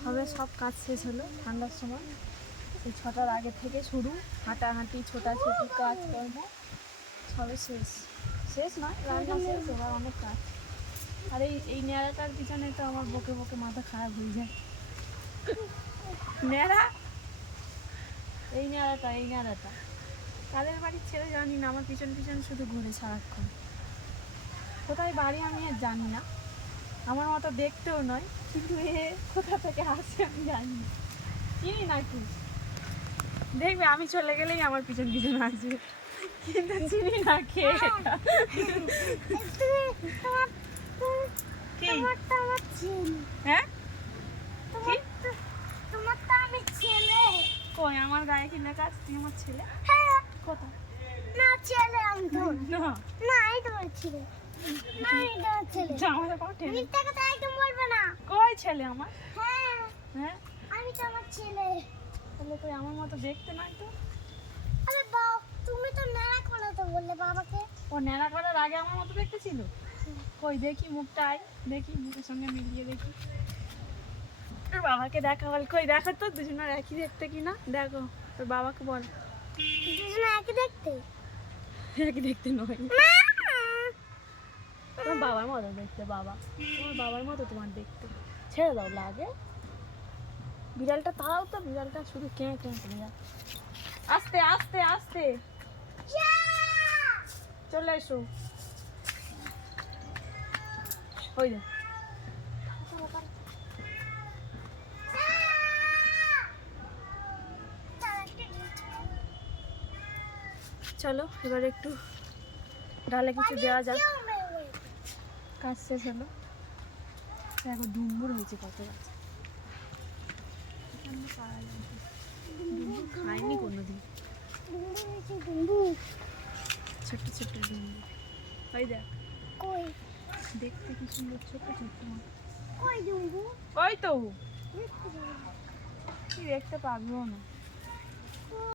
সবে সব কাজ শেষ হলো ঠান্ডার সময়। এই ছটার আগে থেকে শুরু, হাঁটাহাঁটি, ছোটাছুটি কাজ কর্ম সবে শেষ। শেষ নয়, রান্না শেষ, এবার অনেক কাজ। আর এই এই ন্যাড়াটার পিছনে তো আমার বকে বকে মাথা খারাপ হয়ে যায়। ন্যাড়া? এই ন্যাড়াটা এই ন্যাড়াটা। তাদের বাড়ির ছেলে জানি না, আমার পিছন পিছন শুধু ঘুরে সারাক্ষণ। কোথায় বাড়ি আমি আর জানি না। আমার মতো দেখতেও নয় কিন্তু এ কোথা থেকে আসে আমি জানি না। চিনি নাকি? দেখবে আমি চলে গেলেই আমার পিছন পিছন আসবে। কিন্তু চিনি না কে? হ্যাঁ? তোমার তো- আমি ছেলে কই আমার গায়ে কি লেখা আছে? তুই আমার ছেলে? হ্যাঁ। কোথা না ছেলে আমি না। না এই তোমার ছেলে। জামাটা পাঠে মিথ্যা কথা একদম বলবে না কই ছেলে আমার? হ্যাঁ? হ্যাঁ আমি তো আমার ছেলে তাহলে আমার মতো দেখতে নাই তো? আরে বাবা তুমি তো করে তো বললে বাবাকে ও ন্যাড়া করার আগে আমার মতো দেখতে ছিল? কই দেখি মুখটা দেখি মুখের সঙ্গে মিলিয়ে দেখি। তোর বাবাকে দেখা বল। কই দেখো তো দুজনের একই দেখতে কিনা? দেখো তোর বাবাকে বল। দুজনে একই দেখতে? একই দেখতে নয়। তোমার বাবার মতো দেখতে, বাবা। তোমার বাবার মতো তোমার দেখতে। ছেড়ে দাও লাগে বিড়ালটা তারাও তো, বিড়ালটা শুধু কেঁ কেঁ করে আস্তে আস্তে আস্তে। চলে এসো। ওই দেখ চলো, এবার একটু ডালে কিছু দেওয়া যাক। কাজ শেষ হলো। দেখো ডুম্বুর হয়েছে কত গাছ। খাইনি কোনোদিন। ছোট্ট ছোট্ট ডুম্বুর ওই দেখ। কই? দেখতে কি সুন্দর ছোট্ট ছোট্ট। কই ডুম্বু ওই তো। দেখতে পারব না।